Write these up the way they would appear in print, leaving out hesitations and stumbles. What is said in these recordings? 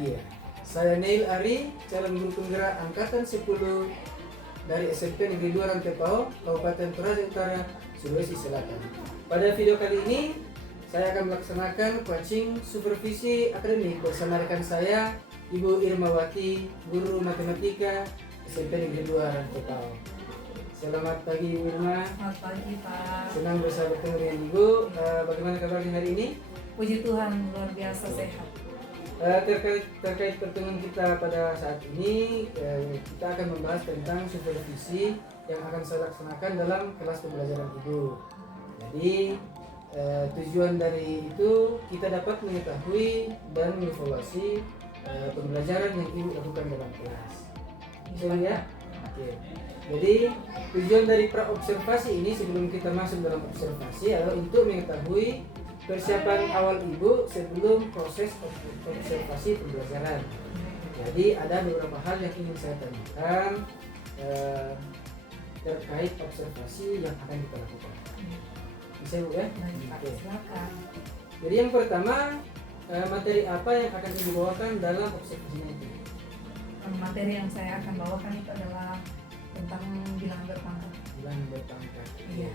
dia. Saya Neil Ari, calon guru penggerak angkatan 10 dari SMP Negeri 2 Rantepao, Kabupaten Toraja Utara, Sulawesi Selatan. Pada video kali ini, saya akan melaksanakan coaching supervisi akademik bersama rekan saya, Ibu Irmawati, guru matematika SMP Negeri 2 Rantepao. Selamat pagi Ibu Irma. Selamat pagi Pak. Senang bisa bertemu dengan Ibu. Bagaimana kabarnya hari ini? Puji Tuhan, luar biasa sehat. Terkait pertemuan kita pada saat ini, kita akan membahas tentang supervisi yang akan saya laksanakan dalam kelas pembelajaran Ibu. Jadi tujuan dari itu kita dapat mengetahui dan mengevaluasi pembelajaran yang Ibu lakukan dalam kelas. Bisa ya? Oke. Jadi tujuan dari praobservasi ini sebelum kita masuk dalam observasi adalah untuk mengetahui persiapan awal Ibu sebelum proses observasi pembelajaran. Jadi ada beberapa hal yang ingin saya tanyakan terkait observasi yang akan kita lakukan. Bisa Bu ya? Oke. Silakan. Jadi yang pertama, materi apa yang akan Ibu bawakan dalam observasi nanti? Materi yang saya akan bawakan itu adalah tentang bilangan berpangkat. Bilangan berpangkat. Iya.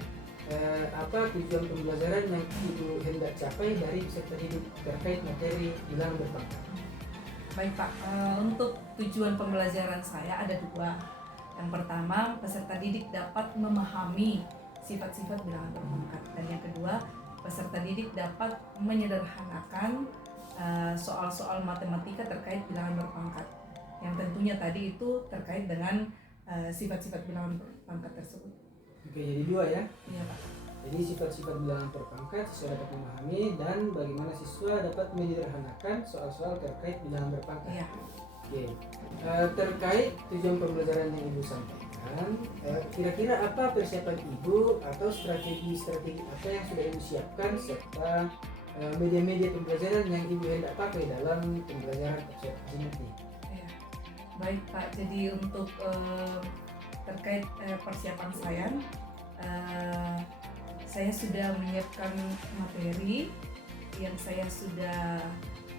Apa tujuan pembelajaran yang Ibu hendak capai dari peserta didik terkait materi bilangan berpangkat? Baik Pak, untuk tujuan pembelajaran saya ada dua. Yang pertama, peserta didik dapat memahami sifat-sifat bilangan berpangkat. Dan yang kedua, peserta didik dapat menyederhanakan soal-soal matematika terkait bilangan berpangkat. Yang tentunya tadi itu terkait dengan sifat-sifat bilangan berpangkat tersebut. Oke, jadi dua ya. Iya Pak. Jadi sifat-sifat bilangan berpangkat siswa dapat memahami dan bagaimana siswa dapat menyederhanakan soal-soal terkait bilangan berpangkat. Iya. Oke. Terkait tujuan pembelajaran yang Ibu sampaikan, kira-kira apa persiapan Ibu atau strategi-strategi apa yang sudah Ibu siapkan serta media-media pembelajaran yang Ibu hendak pakai dalam pembelajaran observasi nanti? Iya. Baik Pak, jadi untuk terkait persiapan saya sudah menyiapkan materi yang saya sudah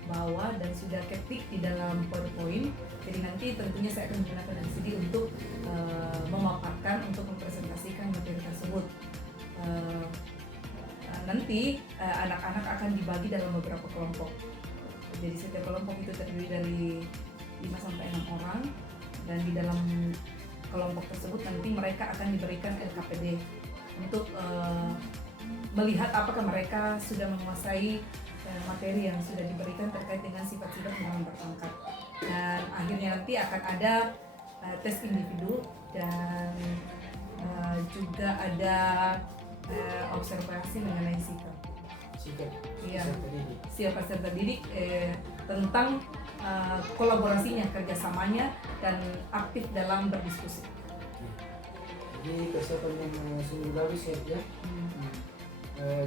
bawa dan sudah ketik di dalam PowerPoint. Jadi nanti tentunya saya akan menggunakan LCD untuk memaparkan, untuk mempresentasikan materi tersebut. Nanti anak-anak akan dibagi dalam beberapa kelompok. Jadi setiap kelompok itu terdiri dari 5-6 orang, dan di dalam kelompok tersebut nanti mereka akan diberikan LKPD untuk melihat apakah mereka sudah menguasai materi yang sudah diberikan terkait dengan sifat-sifat bilangan berpangkat. Dan akhirnya nanti akan ada tes individu dan juga ada observasi mengenai sikap. Iya, siapa peserta didik tentang kolaborasinya, kerjasamanya, dan aktif dalam berdiskusi. Jadi persiapan yang sungguh bagus ya.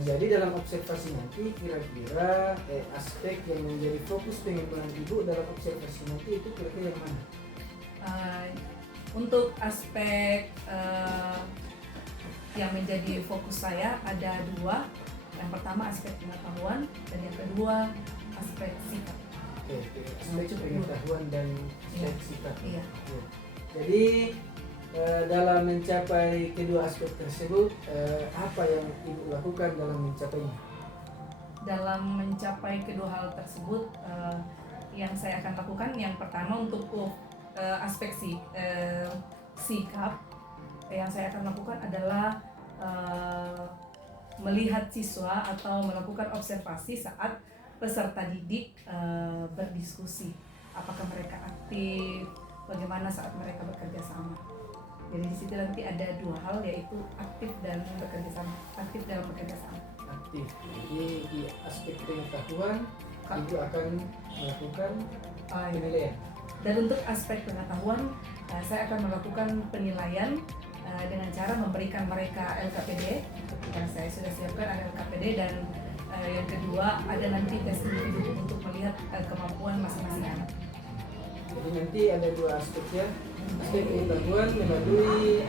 Jadi dalam observasi nanti kira-kira aspek yang menjadi fokus pengembangan Ibu dalam observasi nanti itu kira-kira yang mana? Untuk aspek yang menjadi fokus saya ada dua. Yang pertama aspek pengetahuan dan yang kedua aspek sikap. Aspek pengetahuan dan aspek sikap. Iya. Jadi dalam mencapai kedua aspek tersebut, apa yang Ibu lakukan dalam mencapainya? Dalam mencapai kedua hal tersebut, yang saya akan lakukan yang pertama untuk aspek sikap, yang saya akan lakukan adalah melihat siswa atau melakukan observasi saat peserta didik berdiskusi. Apakah mereka aktif, bagaimana saat mereka bekerja sama. Jadi di situ nanti ada dua hal, yaitu aktif dan bekerja sama. Aktif dalam bekerja sama. Aktif. Jadi di aspek pengetahuan Ibu akan melakukan penilaian. Dan untuk aspek pengetahuan, saya akan melakukan penilaian dengan cara memberikan mereka LKPD. Yang saya sudah siapkan ada LKPD, dan yang kedua ada nanti tes individu untuk melihat kemampuan masing-masing anak. Jadi nanti ada dua aspek ya, aspek pengetahuan melalui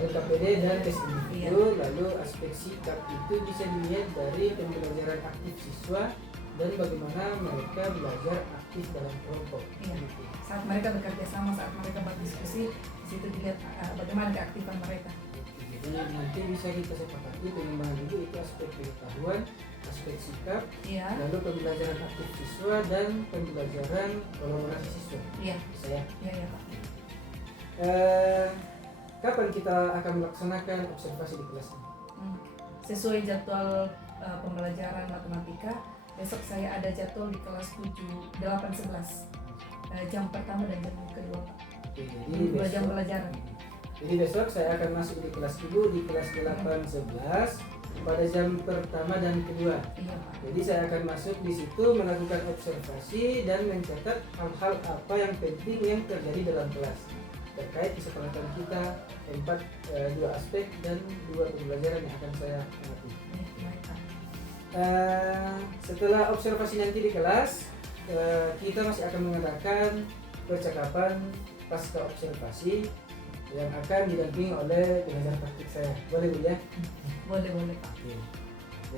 LKPD dan tes individu, lalu aspek sikap itu bisa dilihat dari pembelajaran aktif siswa dan bagaimana mereka belajar aktif aktif dalam kelompok. Iya. Gitu. Saat mereka bekerja sama, saat mereka berdiskusi, di situ dilihat bagaimana keaktifan mereka. Jadi nanti bisa kita sepakati pengembangan ibu itu aspek pengetahuan, aspek sikap, Iya. lalu pembelajaran aktif siswa dan pembelajaran kolaborasi siswa. Iya. Bisa ya. Iya, iya Pak. Kapan kita akan melaksanakan observasi di kelas ini? Sesuai jadwal pembelajaran matematika, besok saya ada jadwal di kelas 8, 11. Jam pertama dan jam kedua Pak. Oke, jadi 2 jam besok, pelajaran. jadi besok saya akan masuk di kelas ibu di kelas 8, 11 pada jam pertama dan kedua. Iya Pak. Jadi saya akan masuk di situ melakukan observasi dan mencatat hal-hal apa yang penting yang terjadi dalam kelas terkait kesepakatan kita 2 aspek dan 2 pembelajaran yang akan saya amati. Baik Pak. Setelah observasi nanti di kelas, kita masih akan mengadakan percakapan pasca observasi yang akan didampingi oleh pengajar praktik saya. Boleh Bu ya? Boleh Pak.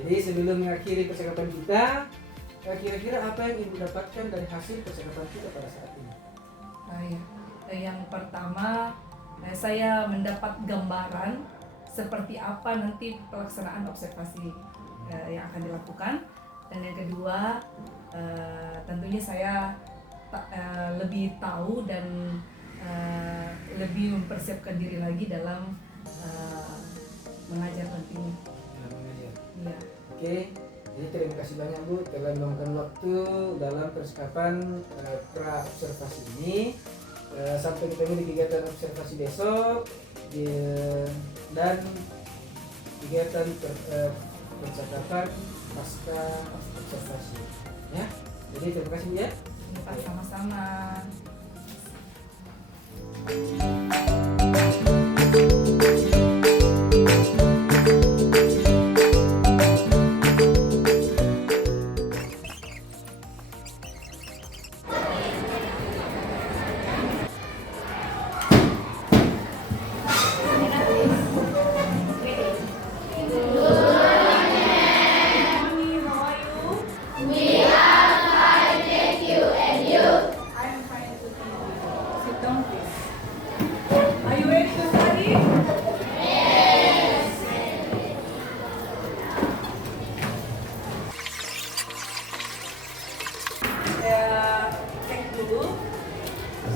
Jadi sebelum mengakhiri percakapan kita, kira-kira apa yang Ibu dapatkan dari hasil percakapan kita pada saat ini? Ya. Yang pertama, saya mendapat gambaran seperti apa nanti pelaksanaan observasi yang akan dilakukan. Dan yang kedua, tentunya saya lebih tahu dan lebih mempersiapkan diri lagi dalam mengajar nantinya. Dalam mengajar. Iya. Oke, jadi terima kasih banyak Bu telah meluangkan waktu dalam percakapan pra observasi ini. Sampai ketemu di kegiatan observasi besok dan kegiatan percakapan pasca observasi. Ya, jadi terima kasih Bu ya. Iya Pak, sama-sama.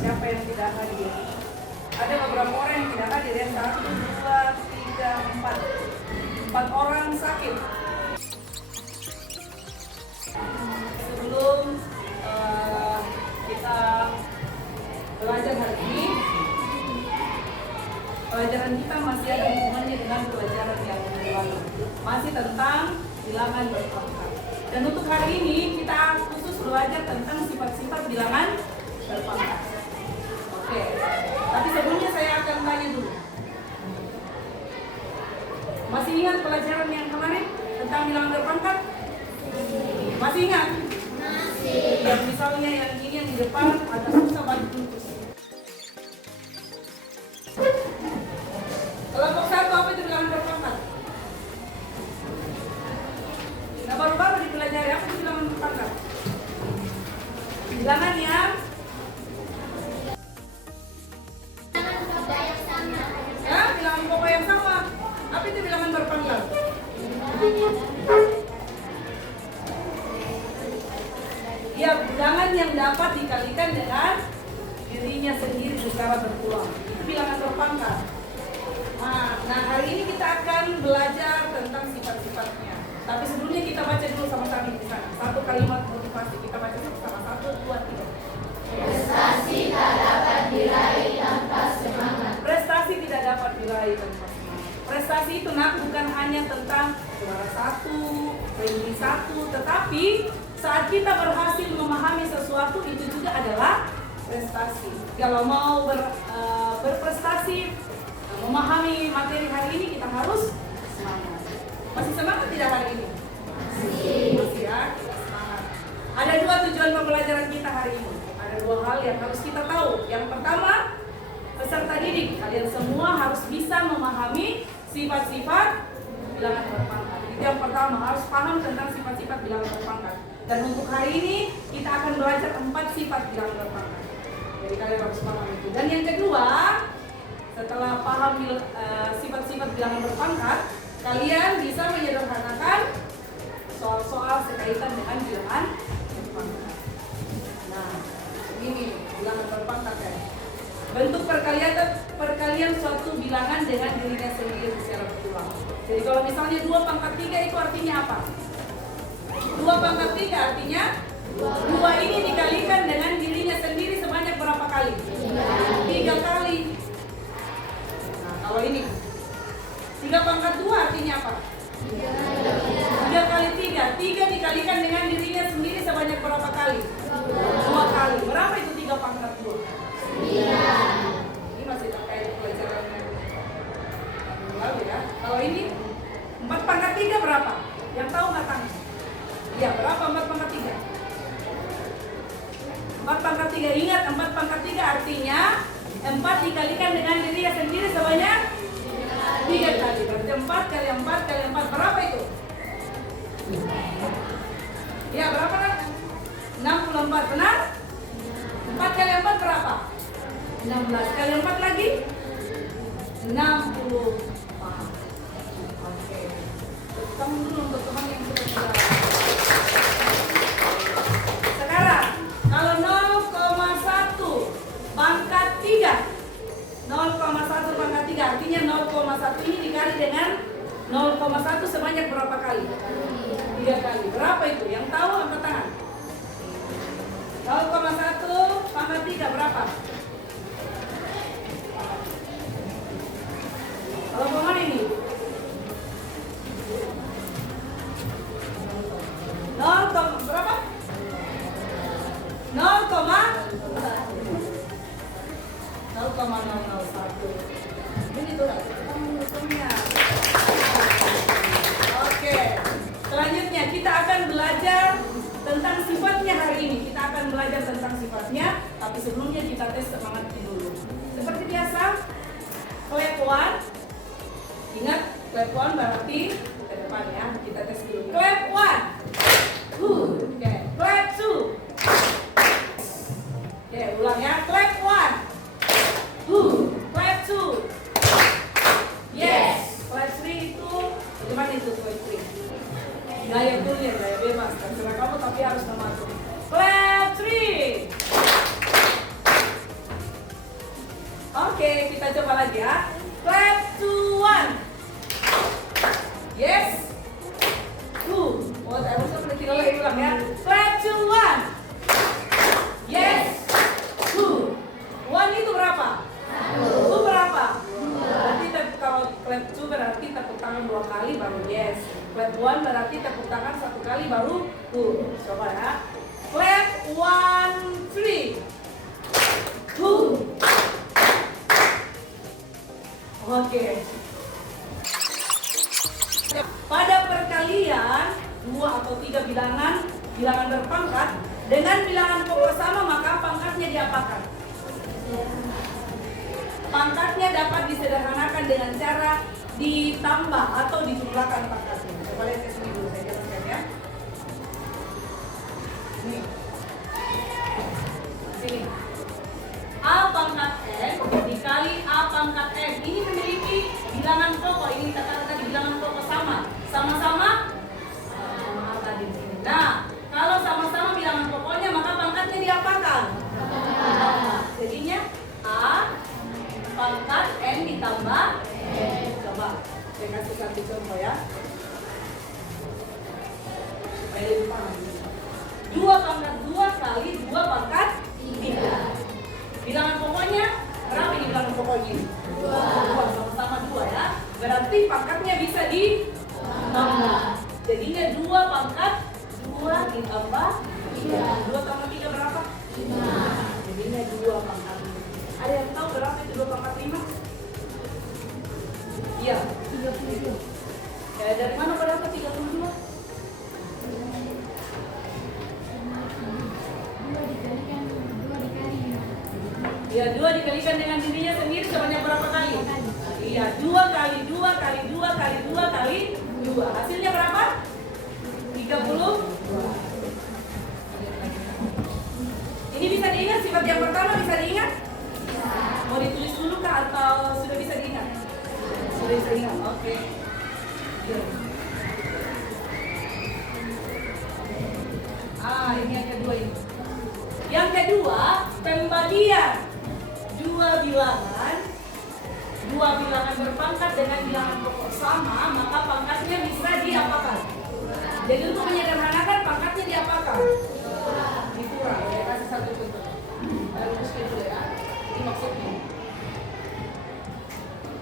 Siapa yang tidak hadir? Ada beberapa orang yang tidak hadir ya. 1, 2, 3, 4 orang sakit. Sebelum kita belajar hari ini, pelajaran kita masih ada hubungannya dengan pelajaran yang lalu, masih tentang bilangan berpangkat. Dan untuk hari ini kita khusus belajar tentang sifat-sifat bilangan berpangkat. Oke, tapi sebelumnya saya akan tanya dulu. Masih ingat pelajaran yang kemarin tentang bilangan berpangkat? Masih ingat? Masih. Yang misalnya yang ini yang di depan ada susah bagi lurus. Kelompok 1 apa itu bilangan berpangkat? Nah, baru-baru dipelajari apa itu bilangan berpangkat? Bilangan yang bilangan pokok yang sama. Apa itu bilangan berpangkat? Ya, bilangan yang dapat dikalikan dengan dirinya sendiri secara berulang. Itu bilangan berpangkat. Nah, hari ini kita akan belajar tentang sifat-sifatnya. Tapi sebelumnya kita baca dulu sama-sama di sana. Satu kalimat motivasi. Kita baca sama-sama. 1, 2, 3. Prestasi tak dapat diraih tanpa semangat. Prestasi tidak dapat diraih tanpa semangat. Prestasi itu bukan hanya tentang juara 1, ranking 1, tetapi saat kita berhasil memahami sesuatu itu juga adalah prestasi. Kalau mau berprestasi, memahami materi hari ini kita harus semangat. Masih semangat tidak hari ini? Masih ya, kita semangat. Ada 2 tujuan pembelajaran kita hari ini. Ada 2 hal yang harus kita tahu. Yang pertama, peserta didik, kalian semua harus bisa memahami sifat-sifat bilangan berpangkat. Jadi Yang pertama harus paham tentang sifat-sifat bilangan berpangkat. Dan untuk hari ini kita akan belajar 4 sifat bilangan berpangkat. Jadi kalian harus paham itu. Dan yang kedua, setelah paham sifat-sifat bilangan berpangkat, kalian bisa menyederhanakan soal-soal sekaitan dengan bilangan berpangkat. Nah, ini bilangan berpangkat ya. Bentuk perkalian suatu bilangan dengan dirinya sendiri secara berulang. Jadi kalau misalnya 2 pangkat 3 itu artinya apa? 2 pangkat 3 artinya 2 ini dikalikan dengan dirinya sendiri sebanyak berapa kali? 3 kali. Nah, kalau ini 3 pangkat 2 artinya apa? 3 kali 3. 3 dikalikan dengan dirinya sendiri sebanyak berapa kali? 2 kali. Berapa itu 3 pangkat 2? 9. Ini masih terkait pelajaran yang lalu ya. Kalau ini 4 pangkat 3 berapa? Yang tahu nggak tanya? Ya, berapa 4 pangkat 3? 4 pangkat 3. Ingat, 4 pangkat 3 artinya 4 dikalikan dengan dirinya sendiri sebanyak 3 kali. Berarti 4 kali 4 kali 4 berapa itu? Ya, berapa kan? 64, benar? 4 kali 4 berapa? 16 kali 4 lagi? 64. Oke. Kamu dulu untuk teman yang sudah belajar. Sekarang, kalau 0,1 pangkat 3. 0,1 pangkat 3 artinya 0,1 ini dikali dengan 0,1 sebanyak berapa kali? 3 kali. Berapa itu? Yang tahu angkat tangan. 0,1 pangkat 3 berapa? Kalau mana ini? 0, berapa? 0,001. Ini tuh kita menghitungnya. Oke. Selanjutnya kita akan belajar tentang sifatnya hari ini. Kita akan belajar tentang sifatnya, tapi sebelumnya kita tes semangat dulu. Seperti biasa, clap 1. Ingat, clap 1 berarti ke depan ya. Kita tes dulu. Clap 1. Oke, clap 2. Oke, ulang ya. Clap 1. Clap 2. Yes. Clap 3 itu bagaimana itu clap 3? Gaya kuliah, gaya bebas. Terserah kamu tapi harus termasuk. Clap 3. Oke, kita coba lagi ya. Clap 2, 1. Yes. 2. Oh, harusnya kita lagi ulang ya. Clap 2, 1. Yes. 2. 1 itu berapa? 2 berapa? Berarti kalau clap 2 berarti tepuk tangan 2 kali baru yes. Clap 1 berarti tepuk tangan 1 kali baru 2. Coba ya. Clap 1, 3. 2. Oke. Pada perkalian 2 atau 3 bilangan berpangkat dengan bilangan pokok sama, maka pangkatnya diapakan? Pangkatnya dapat disederhanakan dengan cara ditambah atau dijumlahkan pangkatnya. Coba lihat sini dulu, saya jelaskan ya. Nih. Sini. A pangkat N dikali A pangkat N. Ini memiliki bilangan pokok. Ini kita katakan tadi bilangan pokok sama. Sama-sama A tadi. Nah, kalau sama-sama bilangan pokoknya maka pangkatnya diapakan? Jadinya A pangkat N ditambah N. Coba saya kasih satu contoh ya. Supaya lebih paham. 2 pangkat 2 kali 2 pangkat 3. Bilangan pokoknya berapa ini bilangan pokoknya? 2. Sama-sama 2 ya. Berarti pangkatnya bisa ditambah. Jadinya 2 pangkat 2 ditambah 3. 2 tambah 3 berapa? 5. Jadinya 2 pangkat 5. Ada yang tahu berapa itu 2 pangkat 5? Iya. 30. Dari mana berapa 32? Ya, 2 dikalikan dengan dirinya sendiri sebanyak berapa kali? Iya, 2 kali 2 kali 2 kali 2 kali 5. 2. Hasilnya berapa? 30. Ini bisa diingat, sifat yang pertama bisa diingat? Mau ditulis dulu kah atau sudah bisa diingat? Sudah bisa diingat, oke. Ini yang kedua ini. Yang kedua, pembagian dua bilangan berpangkat dengan bilangan pokok sama, maka pangkatnya bisa diapakan? Jadi untuk menyederhanakan, pangkatnya diapakan? Dikurang. Ya, kasih satu contoh. Rumuskan dulu ya. Ini maksudnya.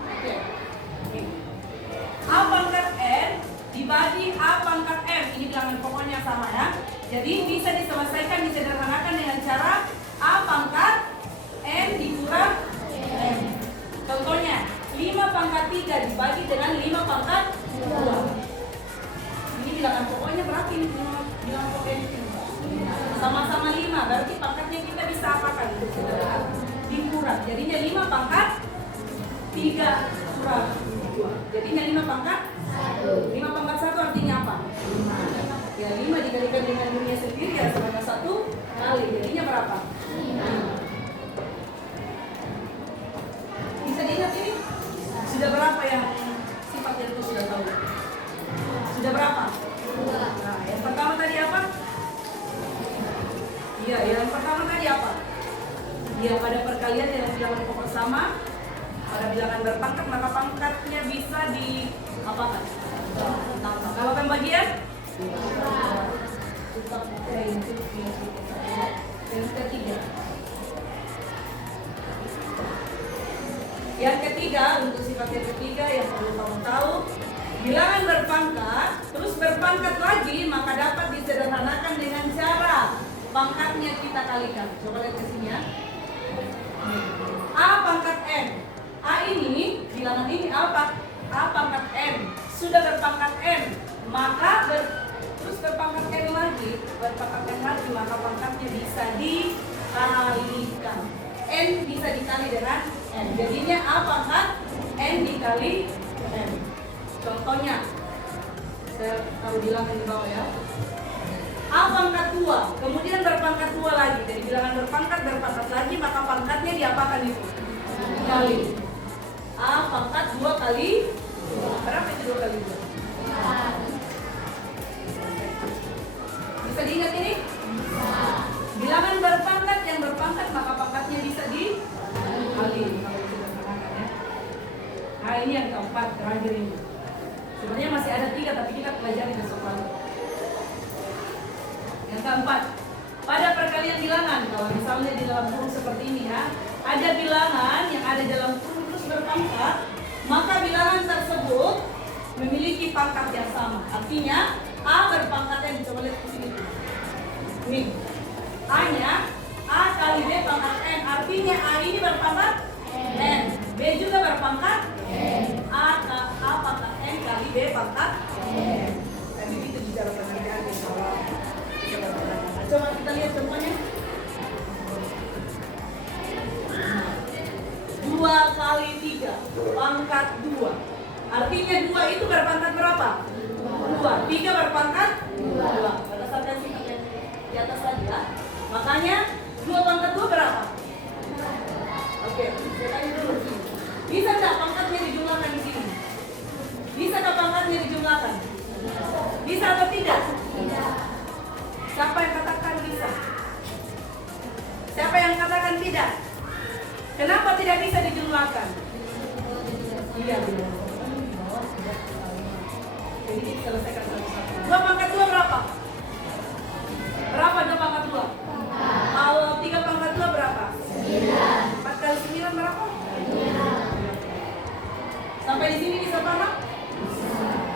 Oke. A pangkat N dibagi A pangkat M. Ini bilangan pokoknya sama ya. Jadi bisa diselesaikan, disederhanakan dengan cara A pangkat N dikurang M. Contohnya, 5 pangkat 3 dibagi dengan 5 pangkat 2. Ini bilangan pokoknya berapa ini? Bilangan pokoknya sama-sama 5, berarti pangkatnya kita bisa apakan? Dikurang. Jadinya 5 pangkat 3 kurang 2. Jadinya 5 pangkat 5 pangkat 1 artinya apa? 5. Ya 5 dikalikan dengan dunia sendiri ya sama 1 kali. Jadinya berapa? 5. Bisa diingat ini? Sudah berapa yang sifatnya itu sudah tahu? Sudah berapa? 2. Nah, yang pertama tadi apa? Iya, yang pertama tadi apa? Ya, pada perkalian dengan bilangan pokok sama, pada bilangan berpangkat, maka pangkatnya bisa diapakan? Tambah. Kalau pembagian? Yang ketiga. Yang ketiga, untuk sifat yang ketiga yang perlu kamu tahu, bilangan berpangkat, terus berpangkat lagi, maka dapat disederhanakan dengan cara pangkatnya kita kalikan. Coba lihat ke sini ya. A pangkat N. A ini, bilangan ini A pangkat N. Sudah berpangkat N, maka terus berpangkat N lagi, maka pangkatnya bisa dikalikan. N bisa dikali dengan N. Jadinya A pangkat N dikali N. Contohnya, saya tahu bilangan di bawah ya. A pangkat 2, kemudian berpangkat 2 lagi. Jadi bilangan berpangkat lagi, maka pangkatnya diapakan itu? Dikali. A pangkat 2 kali 2. Berapa itu 2 kali 2? Bisa diingat ini? Bilangan berpangkat, yang berpangkat maka pangkatnya bisa dikali. Nah ini yang keempat, terakhir ini. Sebenarnya masih ada 3 tapi kita pelajari besok lagi. Yang keempat, pada perkalian bilangan, kalau misalnya di dalam kurung seperti ini ya, ada bilangan yang ada dalam kurung terus berpangkat, maka bilangan tersebut memiliki pangkat yang sama. Artinya A berpangkat N. Coba lihat di sini. Nih, A-nya A kali B pangkat N. Artinya A ini berpangkat N. B juga berpangkat N. A pangkat N kali B pangkat N. Dan begitu bicara pengerjaan di bawah. Coba kita lihat contohnya. 2 kali 3 pangkat 2. Artinya 2 itu berpangkat berapa? 2. 3 berpangkat 2. Berdasarkan sifat yang di atas tadi ya. Makanya 2 pangkat 2 berapa? Oke, saya tanya dulu sini. Bisa nggak pangkatnya dijumlahkan di sini? Bisa nggak pangkatnya dijumlahkan? Bisa atau tidak? Tidak. Siapa yang katakan bisa? Siapa yang katakan tidak? Kenapa tidak bisa dijumlahkan? Iya. Jadi diselesaikan satu-satu. 2 pangkat 2 berapa? Berapa 2 pangkat 2? Kalau 3 pangkat 2 berapa? 9. 4 kali 9 berapa? 9. Sampai di sini bisa paham?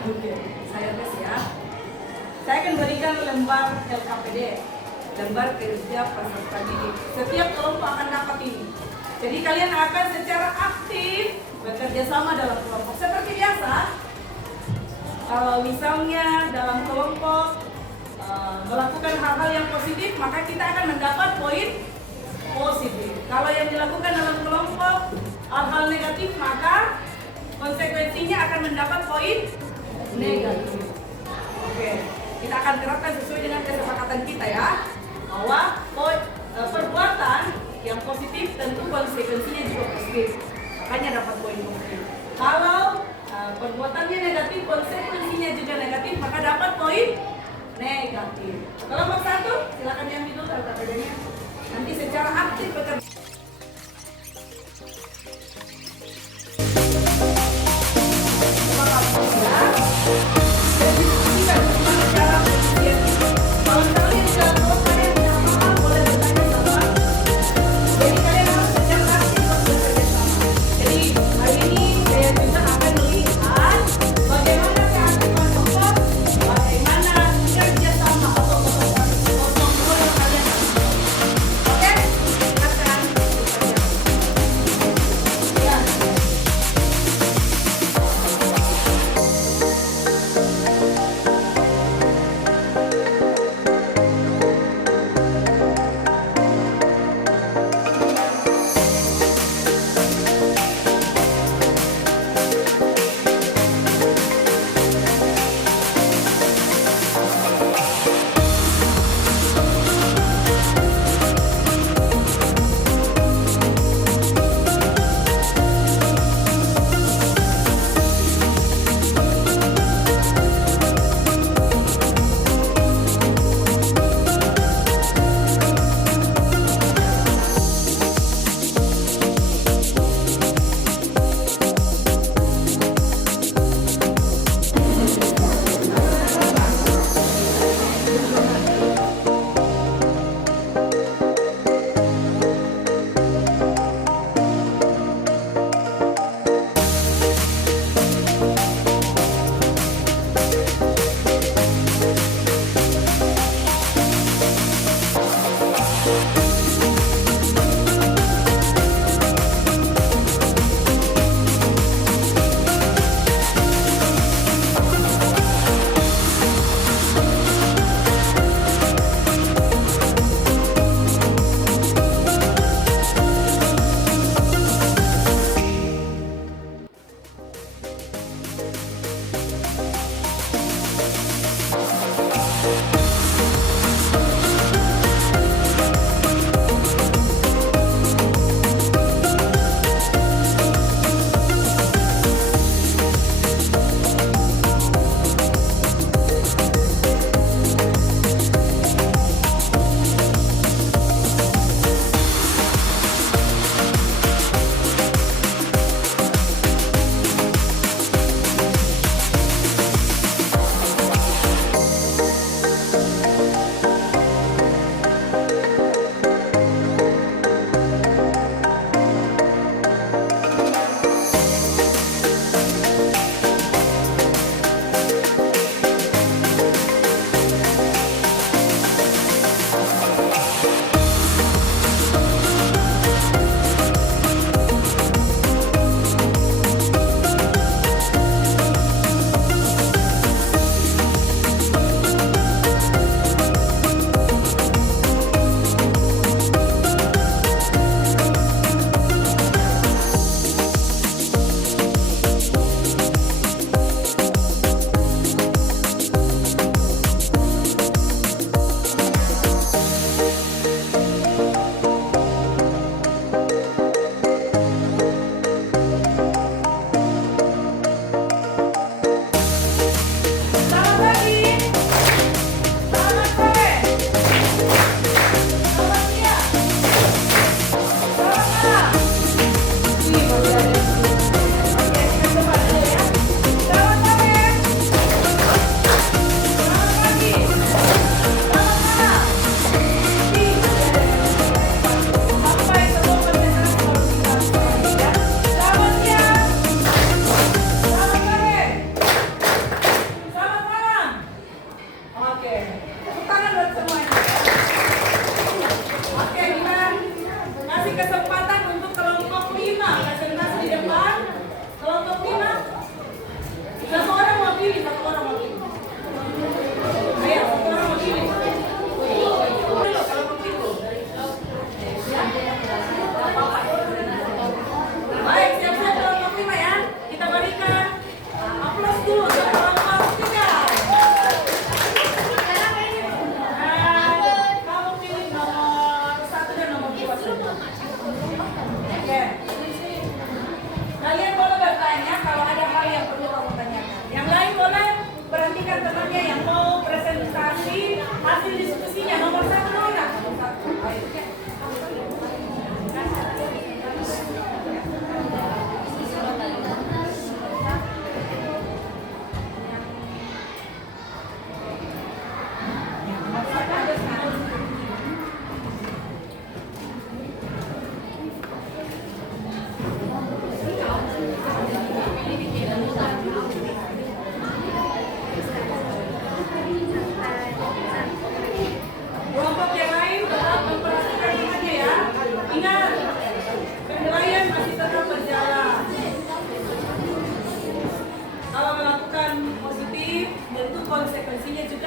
Oke, saya tes ya. Saya akan berikan lembar LKPD, lembar kerja peserta didik. Setiap kelompok akan dapat ini. Jadi kalian akan secara aktif bekerja sama dalam kelompok. Seperti biasa, kalau misalnya dalam kelompok melakukan hal-hal yang positif, maka kita akan mendapat poin positif. Kalau yang dilakukan dalam kelompok hal-hal negatif, maka konsekuensinya akan mendapat poin negatif. Oke, kita akan terapkan sesuai dengan kesepakatan kita ya, bahwa perbuatan yang positif tentu konsekuensinya juga positif, makanya dapat poin positif. Kalau perbuatannya negatif, konsekuensinya juga negatif, maka dapat poin negatif. Kelompok 1, silakan diambil dulu kata-katanya. Nanti secara aktif bekerja. Jadi hari ini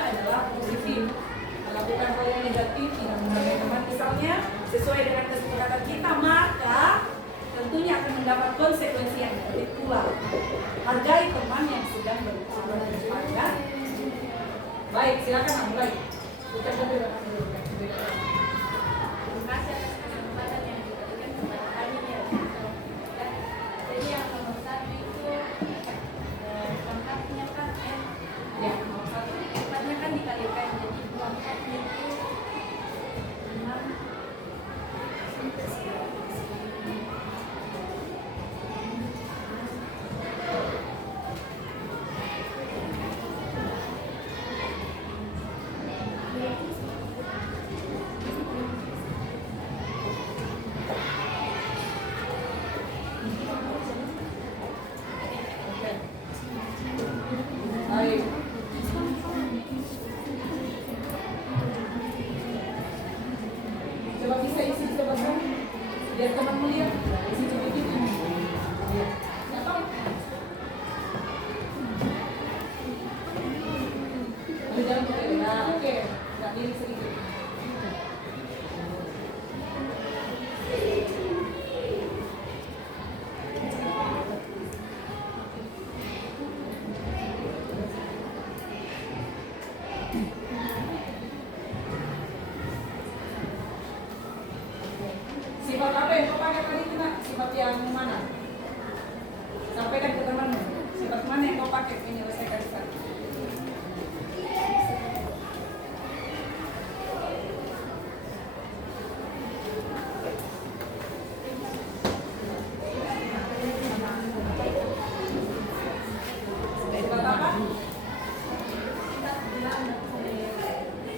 adalah positif. Melakukan hal yang negatif tidak menghargai teman misalnya sesuai dengan kesepakatan kita, maka tentunya akan mendapat konsekuensi yang negatif pula. Hargai teman yang sedang berbicara di depan. Baik, silakan mulai. Kita berdua. Terima kasih atas kesempatan yang diberikan kepada kami ya. Jadi yang nomor satu itu tempatnya kan Ya. nomor satu tempatnya kan dikalikan jadi dua tempatnya itu 6 sampai 9. Baik. Coba bisa isi coba kan? Biar teman melihat. Isi coba gitu. Nggak tahu. Ada jalan ke kiri. Nah, oke. Nggak miring sedikit. Sifat apa yang kau pakai tadi kena? Sifat yang mana? Sampaikan ke temanmu. Sifat mana yang kau pakai menyelesaikan sekarang? Sifat apa?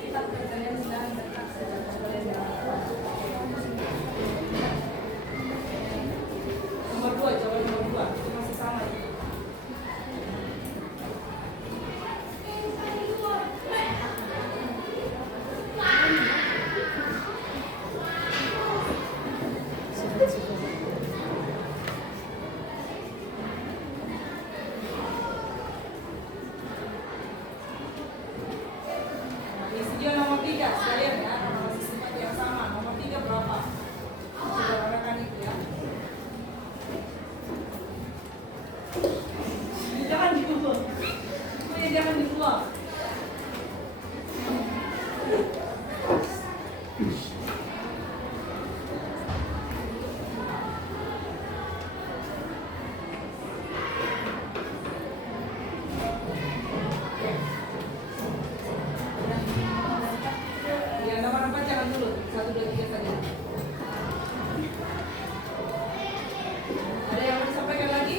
Kita berkalian sedang berkata Nomor 2, jawaban nomor 2. Itu masih sama. Isi dia nomor 3 sekalian ya, karena masih sifat yang sama. Nomor 3 berapa? Coba rekan itu ya. Jangan dibuang. Pokoknya jangan dibuang. Ya, nomor 4 jangan dulu. 1, 2, 3 saja. Ada yang mau disampaikan lagi?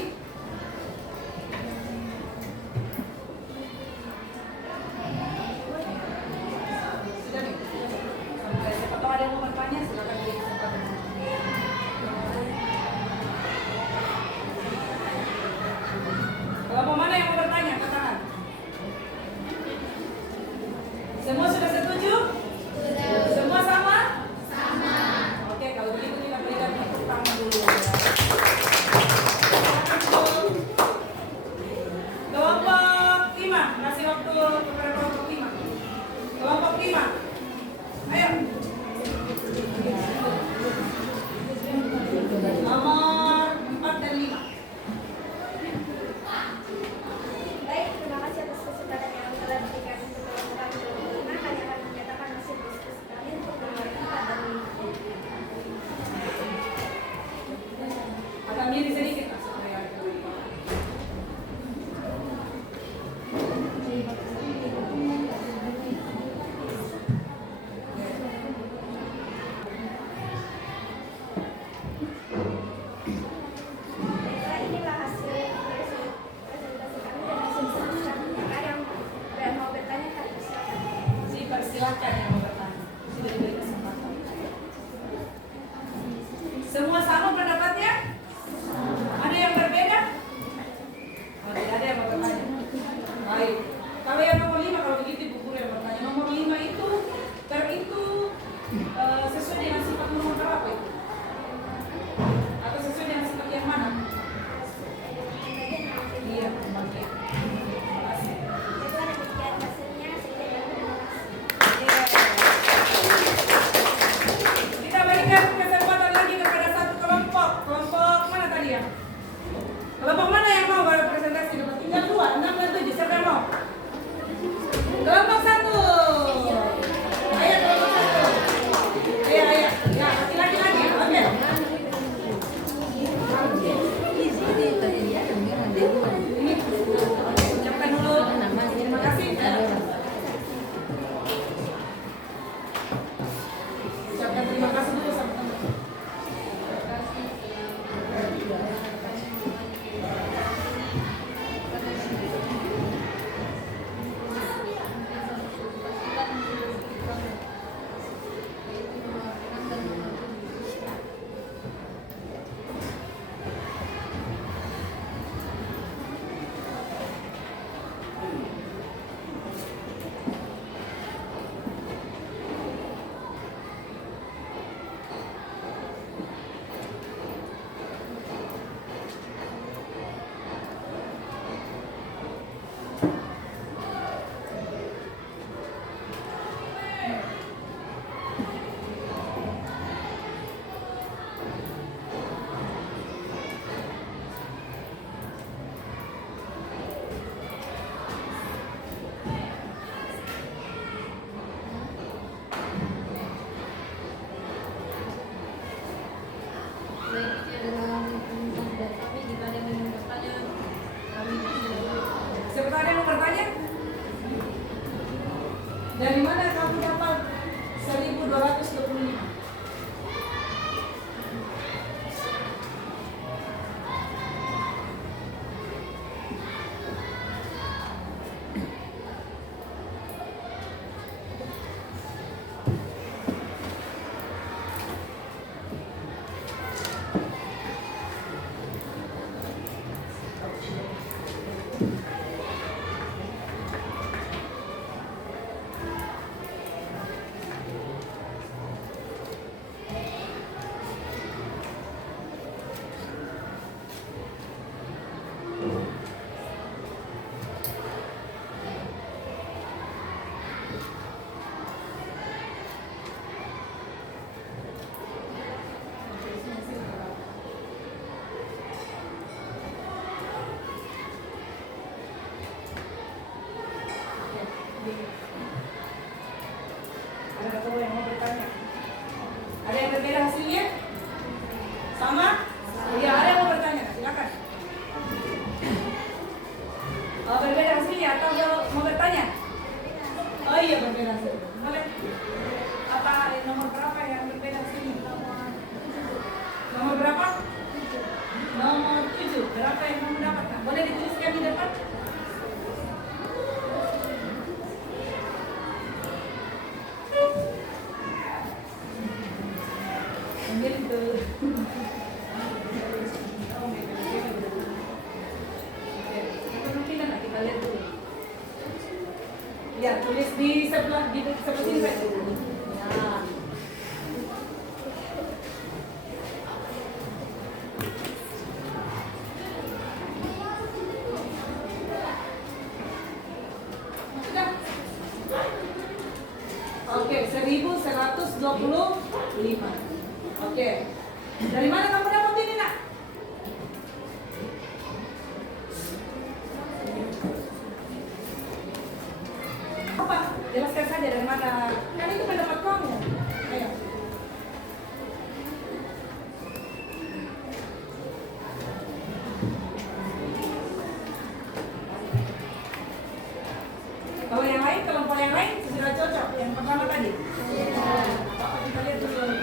Apakah ada yang mau bertanya? Dari mana kamu dapat 1225? Ada satu yang mau bertanya? Ada yang berbeda hasilnya? Sama? Iya, ada yang mau bertanya? Silakan. Oh, berbeda hasilnya atau mau bertanya? Oh iya, berbeda hasilnya. Boleh. Apa nomor berapa yang berbeda hasilnya? Nomor berapa? Nomor 7. Berapa yang kamu dapatkan? Boleh dituliskan di depan? Gitu. Kemungkinan kita lihat dulu. Ya, tulis di sebelah sini Pak. Ya. Sudah. Oke, 1125. Oke. Dari mana kamu dapat ini, Nak? Apa? Jelaskan saja dari mana. Kan itu pendapat kamu. Ayo. Kalau yang lain, kelompok yang lain sudah cocok. Yang pertama tadi. Apa kita lihat dulu.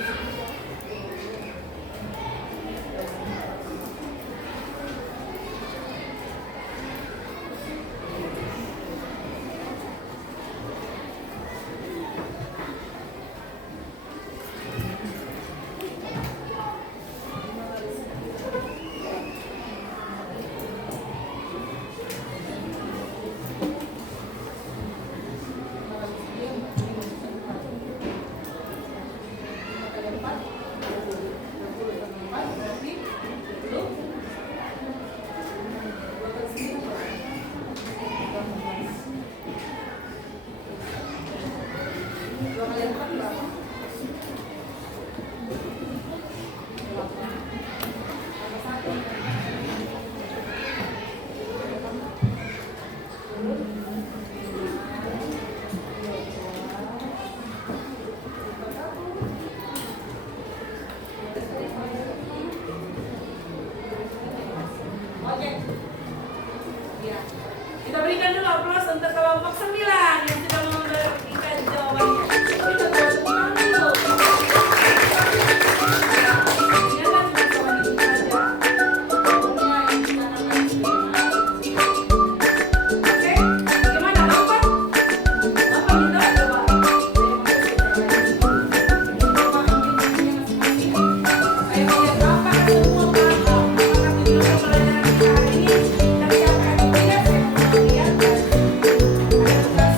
Oke. Ya. Kita berikan dulu aplaus untuk kelompok 9 yang sudah memberikan jawabannya. Kita tepuk tangan dulu. Ya, ini kan cuma jawaban itu saja. Pokoknya yang kita akan terima. Oke, gimana? Gampang? Gampang juga coba. Coba ambil bukunya masing-masing. Saya mau lihat gampang semua paham. Apakah tujuan pelajaran kita hari ini tercapai atau tidak? Saya mau lihat dan ada tugas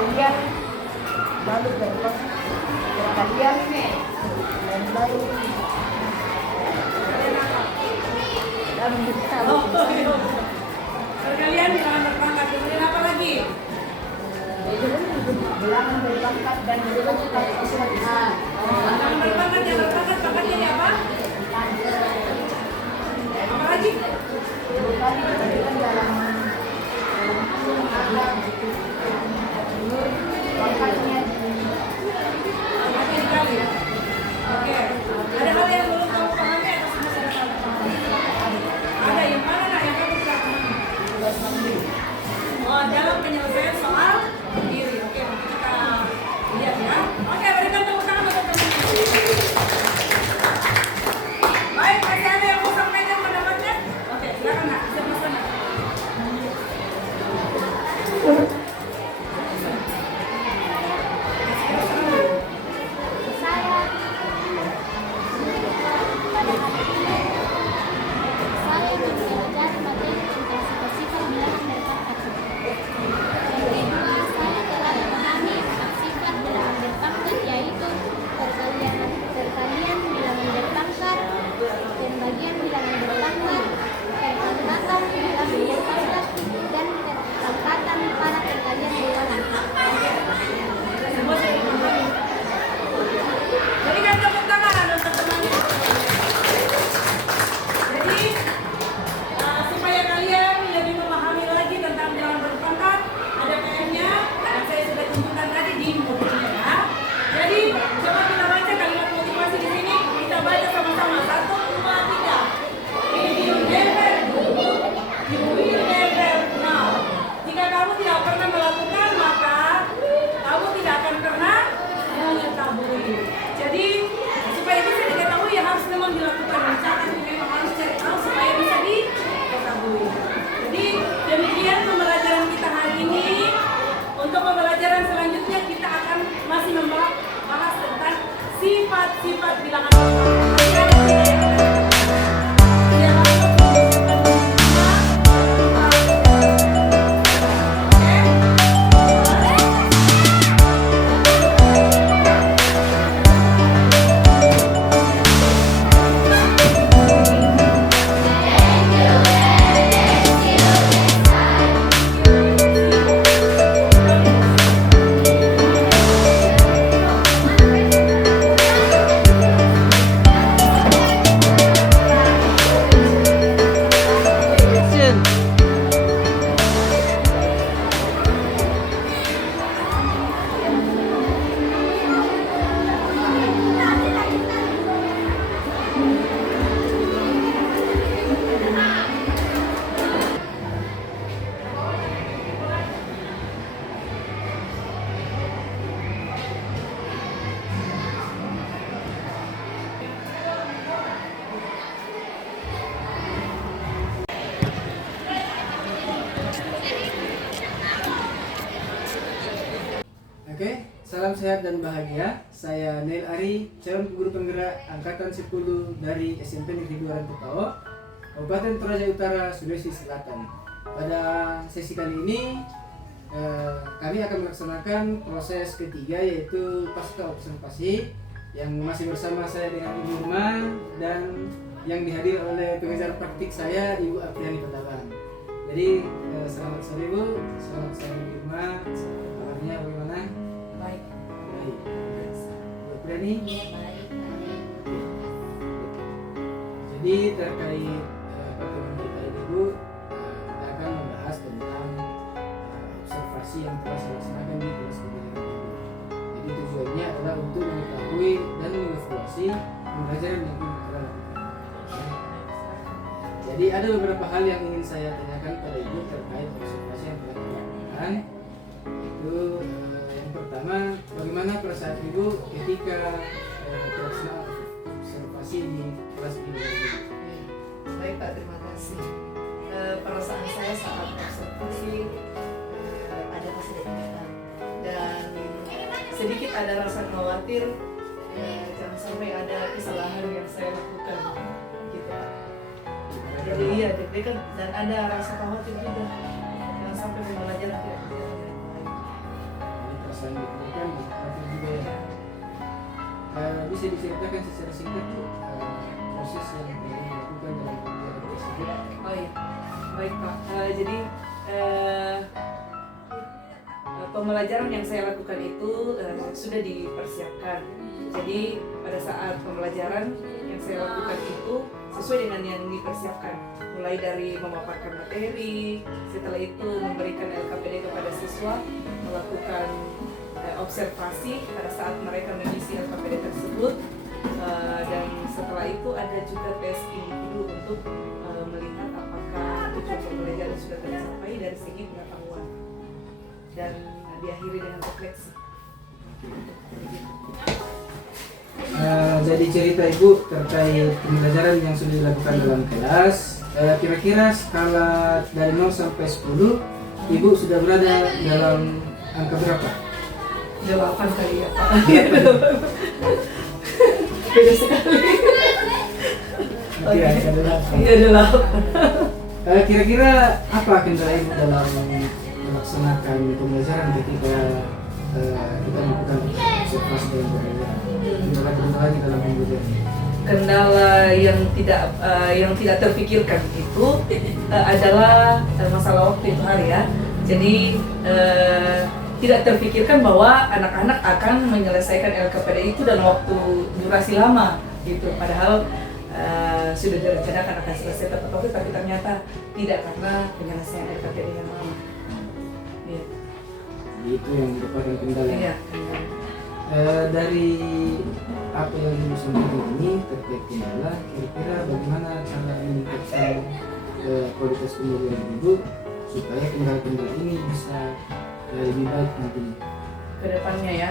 perkalian lalu perkalian dan lain dan Perkalian bilangan berpangkat, kemudian apa lagi? bilangan berpangkat dan berpangkat keseluruhan. Bilangan berpangkat yang berpangkat, pangkatnya ini apa? Apa lagi? Bukan dalam ada pangkatnya Pangkatnya dikali. Oke. Ada hal yang belum kamu pahami atau semua sudah kamu pahami? Ada yang mana nak yang kamu tidak pahami? Oh, dalam penyelesaian soal diri. Oke, nanti kita lihat ya. Oke, berikan tepuk tangan untuk teman. Baik, masih ada yang mau sampaikan pendapatnya? Oke, silakan nak, sebelah sana. Saya pada hari ini saya mempelajari materi tentang sifat-sifat bilangan berpangkat. Yang kedua, saya telah memahami sifat bilangan berpangkat, yaitu perkalian bilangan berpangkat, pembagian bilangan berpangkat, perpangkatan bilangan berpangkat, dan perpangkatan para perkalian bilangan. Semua sudah dipahami. Berikan tepuk tangan untuk temannya. Jadi, supaya kalian lebih memahami lagi tentang bilangan berpangkat, ada PR-nya yang saya sudah tunjukkan tadi di modulnya ya. Jadi, coba kita baca kalimat motivasi di sini. Kita baca sama-sama. 1, 2, 3. If you never do, you will never know. Jika kamu tidak pernah melakukan, maka kamu tidak akan pernah mengetahui. Jadi, supaya bisa diketahui ya harus memang dilakukan. Misalkan memang harus cari tahu supaya bisa diketahui. Jadi, demikian pembelajaran kita hari ini. Untuk pembelajaran selanjutnya kita akan masih membahas tentang sifat-sifat bilangan berpangkat. Oke, salam sehat dan bahagia. Saya Neil Ari, calon guru penggerak angkatan 10 dari SMP Negeri 2 Rantau, Kabupaten Toraja Utara, Sulawesi Selatan. Pada sesi kali ini kami akan melaksanakan proses ketiga, yaitu pasca observasi, yang masih bersama saya dengan Ibu Irma dan yang dihadiri oleh pengajar praktik saya, Ibu Apriani Pandawan. Jadi selamat sore Bu, selamat sore Ibu Irma. Kabarnya bagaimana? Baik. Baik. Bu Apriani? Jadi terkait pertemuan kita ini Bu, kita akan membahas tentang observasi yang telah saya laksanakan di kelas 3 ini. Jadi tujuannya adalah untuk mengetahui dan mengevaluasi pembelajaran yang ingin kita lakukan. Jadi ada beberapa hal yang ingin saya tanyakan pada Ibu terkait observasi yang telah kita lakukan. Itu yang pertama, bagaimana perasaan Ibu ketika pelaksanaan observasi di kelas 3 ini? Baik Pak, terima kasih. Perasaan saya saat observasi ada rasa deg-degan dan sedikit ada rasa khawatir jangan sampai ada kesalahan yang saya lakukan gitu Pak. Jadi iya deg-degan dan ada rasa khawatir juga jangan sampai pembelajaran tidak berjalan dengan baik. perasaan diberikan dinikmati juga ya. Bisa diceritakan secara singkat Bu, proses yang dilakukan dalam pembelajaran tersebut? Oh iya, baik Pak. Jadi pembelajaran yang saya lakukan itu sudah dipersiapkan. Jadi pada saat pembelajaran yang saya lakukan itu sesuai dengan yang dipersiapkan. Mulai dari memaparkan materi, setelah itu memberikan LKPD kepada siswa, melakukan observasi pada saat mereka mengisi LKPD tersebut, dan setelah itu ada juga tes individu untuk melihat apakah tujuan pembelajaran sudah tercapai dari segi pengetahuan, dan diakhiri dengan refleksi. Jadi cerita Ibu terkait pembelajaran yang sudah dilakukan dalam kelas, kira-kira skala dari 0 sampai 10 Ibu sudah berada dalam angka berapa? 8 kali ya Pak. Beda sekali. Oke, angka 8. Iya 8. Kira-kira apa kendala Ibu dalam melaksanakan pembelajaran ketika kita melakukan observasi dan pembelajaran? Kendala dalam pembelajaran? Kendala yang tidak terpikirkan itu adalah masalah waktu itu hari ya. Jadi tidak terpikirkan bahwa anak-anak akan menyelesaikan LKPD itu dalam waktu durasi lama gitu. Padahal sudah direncanakan akan selesai tepat waktu, tapi ternyata tidak karena penyelesaian LKPD yang lama. Iya. Itu yang merupakan kendala. Iya. Dari apa yang Ibu sampaikan ini terkait kendala, kira-kira bagaimana cara meningkatkan kualitas pembelajaran Ibu supaya kendala-kendala ini bisa lebih baik nantinya? Kedepannya ya,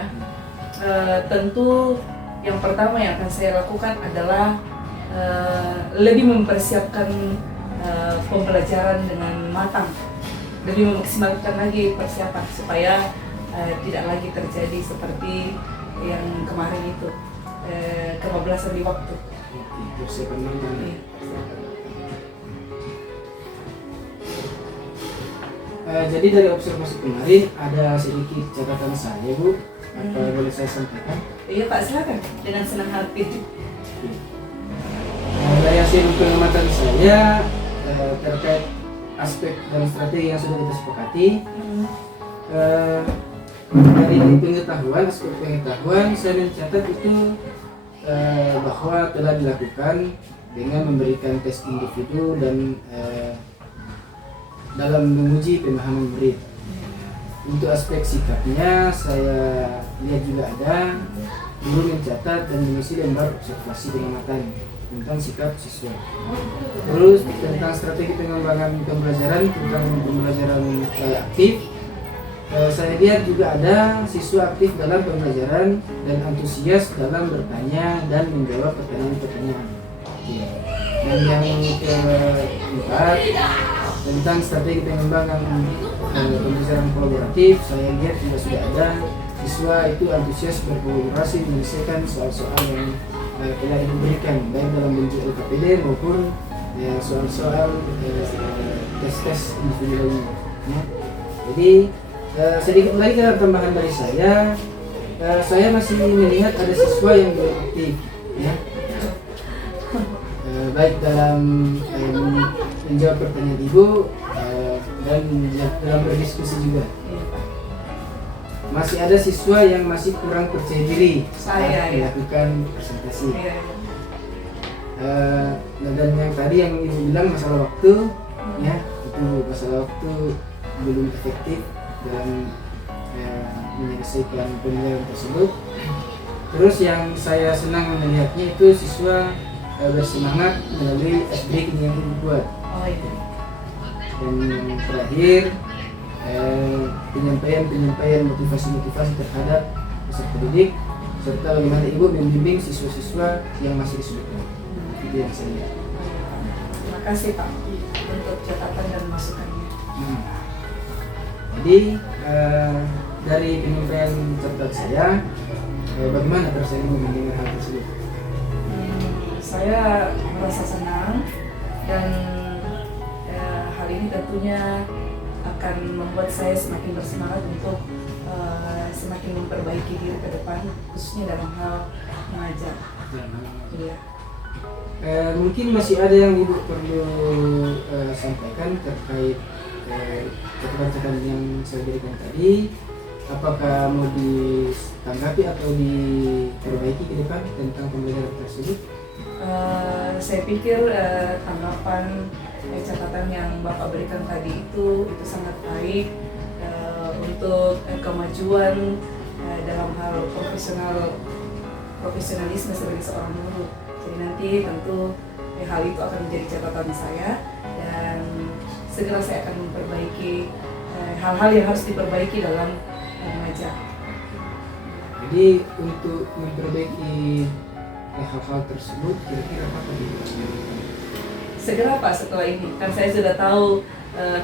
tentu yang pertama yang akan saya lakukan adalah lebih mempersiapkan pembelajaran dengan matang, lebih memaksimalkan lagi persiapan supaya tidak lagi terjadi seperti yang kemarin itu, kebablasan di waktu. Oke, persiapan matang. Jadi dari observasi kemarin ada sedikit catatan saya Bu, apa boleh saya sampaikan? Iya Pak, silakan dengan senang hati. Dari hasil pengamatan saya terkait aspek dan strategi yang sudah kita sepakati, dari pengetahuan, aspek pengetahuan saya mencatat itu bahwa telah dilakukan dengan memberikan tes individu dan dalam menguji pemahaman murid. Untuk aspek sikapnya saya lihat juga ada guru mencatat dan mengisi lembar observasi pengamatan tentang sikap siswa. Terus tentang strategi pengembangan pembelajaran, tentang pembelajaran aktif, saya lihat juga ada siswa aktif dalam pembelajaran dan antusias dalam bertanya dan menjawab pertanyaan-pertanyaan. Dan yang keempat, tentang strategi pengembangan pembelajaran kolaboratif, saya lihat juga sudah ada siswa itu antusias berkolaborasi menyelesaikan soal-soal yang telah diberikan baik dalam bentuk LKPD maupun soal-soal tes-tes individu lainnya. Jadi sedikit lagi tambahan dari saya masih melihat ada siswa yang belum aktif, ya. Baik dalam menjawab pertanyaan Ibu dan dalam berdiskusi juga. Masih ada siswa yang masih kurang percaya diri saat melakukan presentasi. Dan yang tadi yang Ibu bilang masalah waktu, ya itu masalah waktu belum efektif dalam menyelesaikan pembelajaran tersebut. Terus yang saya senang melihatnya itu siswa bersemangat melalui ice breaking yang Ibu buat. Dan yang terakhir penyampaian motivasi terhadap peserta didik serta bagaimana Ibu membimbing siswa-siswa yang masih kesulitan. Itu yang saya lihat. Terima kasih Pak untuk catatan dan masukannya. Jadi dari penyampaian catatan saya, bagaimana perasaan Ibu mendengar hal tersebut? Saya merasa senang dan hal ini tentunya akan membuat saya semakin bersemangat untuk semakin memperbaiki diri ke depan, khususnya dalam hal mengajar. Iya. Mungkin masih ada yang Ibu perlu sampaikan terkait catatan-catatan yang saya berikan tadi. Apakah mau ditanggapi atau diperbaiki ke depan tentang pembelajaran tersebut? Saya pikir tanggapan catatan yang Bapak berikan tadi itu sangat baik untuk kemajuan dalam hal profesionalisme sebagai seorang guru. Jadi nanti tentu hal itu akan menjadi catatan saya dan segera saya akan memperbaiki hal-hal yang harus diperbaiki dalam mengajar. Jadi untuk memperbaiki hal-hal tersebut kira-kira apa segera Pak setelah ini kan saya sudah tahu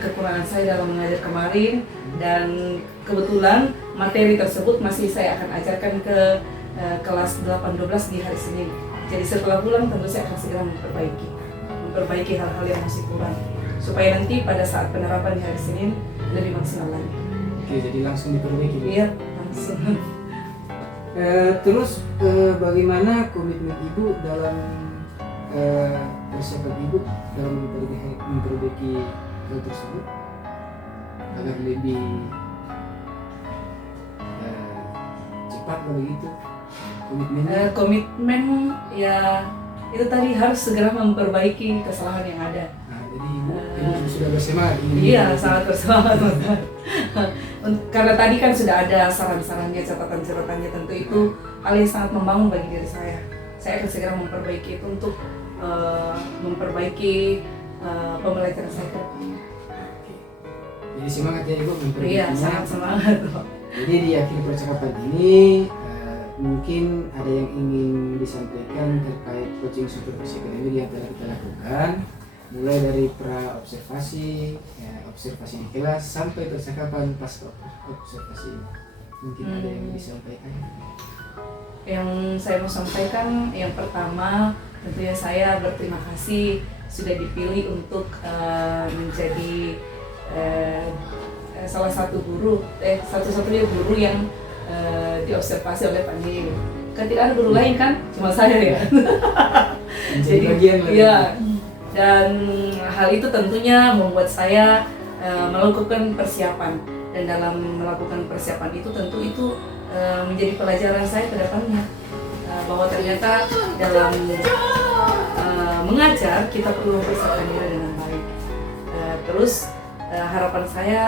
kekurangan saya dalam mengajar kemarin dan kebetulan materi tersebut masih saya akan ajarkan ke kelas 8-12 di hari Senin. Jadi setelah pulang tentu saya akan segera memperbaiki hal-hal yang masih kurang supaya nanti pada saat penerapan di hari Senin lebih maksimal lagi. Oke, jadi langsung diperbaiki. Iya, langsung. Terus bagaimana komitmen Ibu dalam persiapan Ibu dalam memperbaiki hal tersebut agar lebih cepat begitu komitmennya? Komitmen ya itu tadi harus segera memperbaiki kesalahan yang ada. Nah, jadi Ibu sudah bersemangat. Iya, sangat bersemangat. Karena tadi kan sudah ada saran-sarannya, catatan-catatannya, tentu itu hal yang sangat membangun bagi diri saya. Saya akan segera memperbaiki itu untuk memperbaiki pembelajaran saya ke depannya. Jadi semangat ya Ibu memperbaikinya. Iya, sangat semangat. Jadi di akhir percakapan ini mungkin ada yang ingin disampaikan terkait coaching supervisi akademik yang telah kita lakukan, mulai dari pra observasi, observasi di kelas sampai percakapan pas observasi. Mungkin ada yang disampaikan. Yang saya mau sampaikan yang pertama tentunya saya berterima kasih sudah dipilih untuk menjadi salah satu guru, satu-satunya guru yang diobservasi oleh Pak Neil. Kan tidak ada guru lain kan, cuma saya ya. Jadi ya, dan hal itu tentunya membuat saya melakukan persiapan, dan dalam melakukan persiapan itu tentu itu menjadi pelajaran saya ke depannya bahwa ternyata dalam mengajar kita perlu mempersiapkan diri dengan baik. Terus harapan saya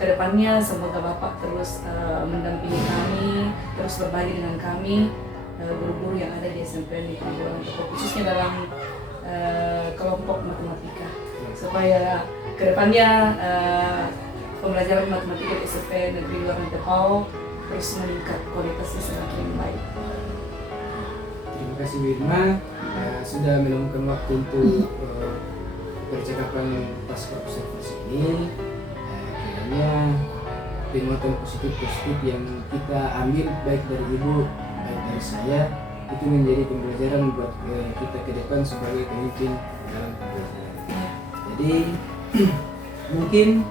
kedepannya semoga Bapak terus mendampingi kami, terus berbagi dengan kami guru-guru yang ada di SMP di Perguruan Teguh, khususnya dalam kelompok matematika, supaya kedepannya pembelajaran matematika di SMP Negeri Luar Teguh terus meningkat, kualitasnya semakin baik. Terima kasih Wirma sudah menemukan waktu untuk percakapan pasca observasi ini. Penguatan positif yang kita ambil baik dari Ibu, baik dari saya, itu menjadi pembelajaran buat kita ke depan sebagai pemimpin dalam pembelajaran. Jadi mungkin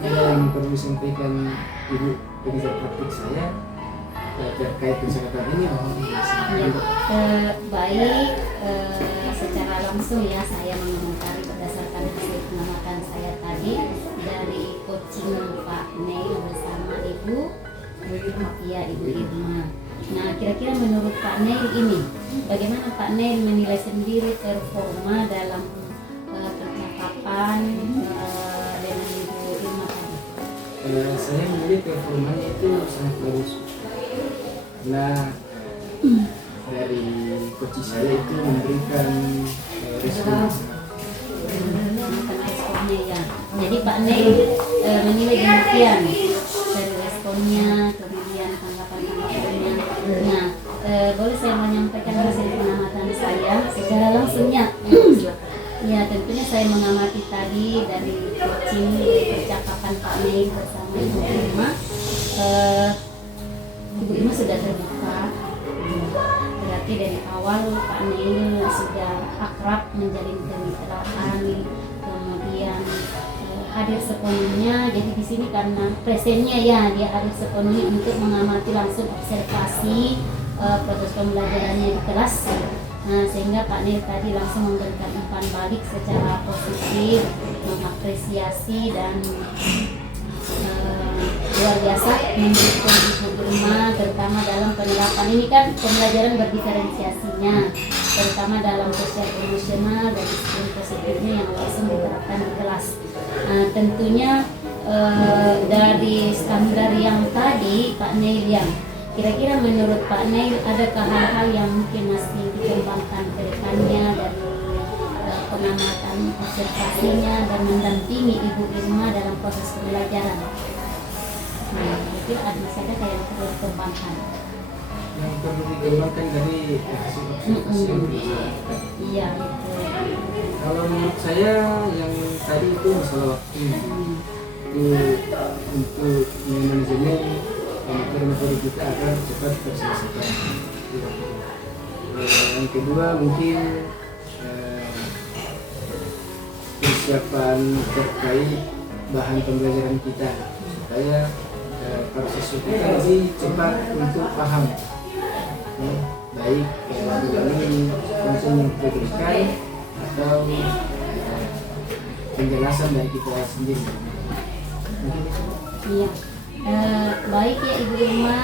ada yang perlu disampaikan Ibu pengajar praktik saya terkait percakapan ini. Baik, secara langsung ya saya mengomentari berdasarkan hasil pengamatan saya tadi dari coaching Pak Neil bersama Ibu Irma. Nah, kira-kira menurut Pak Neil ini, bagaimana Pak Neil menilai sendiri performa dalam percakapan dengan Ibu Irma tadi? Saya melihat performanya itu sangat bagus karena dari coach saya itu memberikan respon. Responnya ya. Jadi Pak Neil menilai demikian dari responnya, kemudian tanggapan-tanggapannya. Nah, boleh saya menyampaikan hasil pengamatan saya secara langsungnya. Ya, tentunya saya mengamati tadi dari coaching percakapan Pak Neil bersama Ibu Irma. Ibu Irma sudah terbuka. Berarti dari awal Pak Neil sudah akrab menjalin kemitraan, kemudian hadir sepenuhnya. Jadi di sini karena presennya ya dia hadir sepenuhnya untuk mengamati langsung observasi proses pembelajarannya di kelas. Sehingga Pak Neil tadi langsung memberikan umpan balik secara positif, mengapresiasi dan luar biasa mendukung Ibu Irma terutama dalam penerapan ini kan pembelajaran berdiferensiasinya, terutama dalam sosial emosional dan disiplin positifnya yang langsung diterapkan di kelas. Tentunya dari standar yang tadi Pak Neil, yang kira-kira menurut Pak Neil adakah hal-hal yang mungkin masih dikembangkan ke depannya dari pengamatan observasinya dan mendampingi Ibu Irma dalam proses pembelajaran? Mungkin masih ada kayak yang perlu dikembangkan. Yang perlu dikembangkan dari observasi. Iya, betul. Kalau menurut saya yang tadi itu masalah waktu. Itu untuk manajemen metode kita agar cepat terselesaikan. Yang kedua mungkin persiapan terkait bahan pembelajaran kita supaya para siswa kita lebih cepat untuk paham, baik melalui langsung yang kita berikan atau penjelasan dari kita sendiri. Iya. Baik ya Ibu Irma,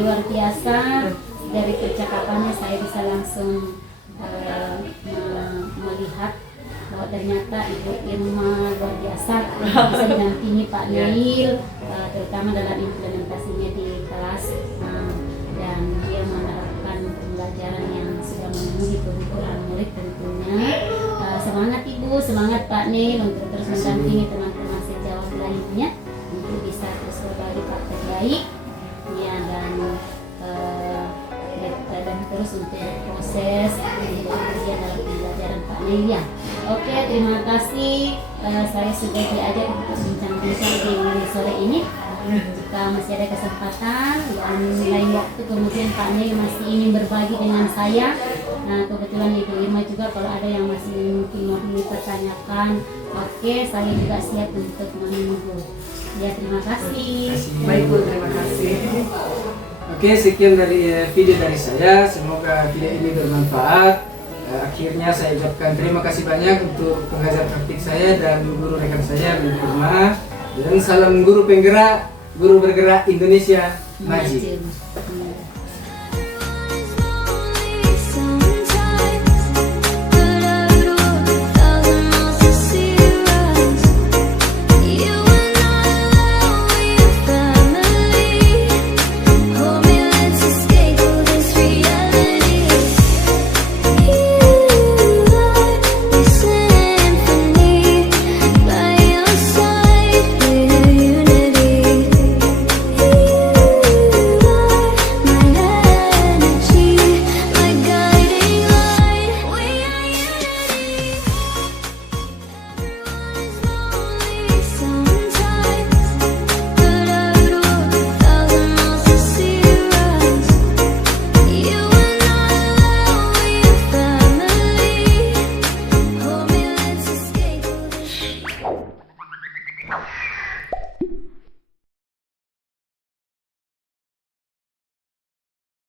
luar biasa. Dari percakapannya saya bisa langsung melihat bahwa ternyata Ibu Irma luar biasa bisa mendampingi Pak Neil, terutama dalam implementasinya di kelas, dan dia menerapkan pembelajaran yang sudah memenuhi kebutuhan murid tentunya. Semangat Ibu, semangat Pak Neil untuk terus mendampingi teman-teman sejawat lainnya untuk bisa terus berbagi praktek baik ya, dan terus untuk proses dia dalam pembelajaran Pak Neil ya. Oke, terima kasih. Saya sudah diajak untuk bincang-bincang di sore ini. Jika masih ada kesempatan dan lain waktu kemudian Pak Neil masih ingin berbagi dengan saya, nah kebetulan Ibu Irma juga kalau ada yang masih mungkin mau dipertanyakan, oke, saya juga siap untuk menunggu. Ya, terima kasih. Baik Bu, terima kasih. Oke, sekian dari video dari saya. Semoga video ini bermanfaat. Akhirnya saya ucapkan terima kasih banyak untuk pengajar praktik saya dan guru rekan saya di rumah. Dan salam guru penggerak, guru bergerak Indonesia Maju.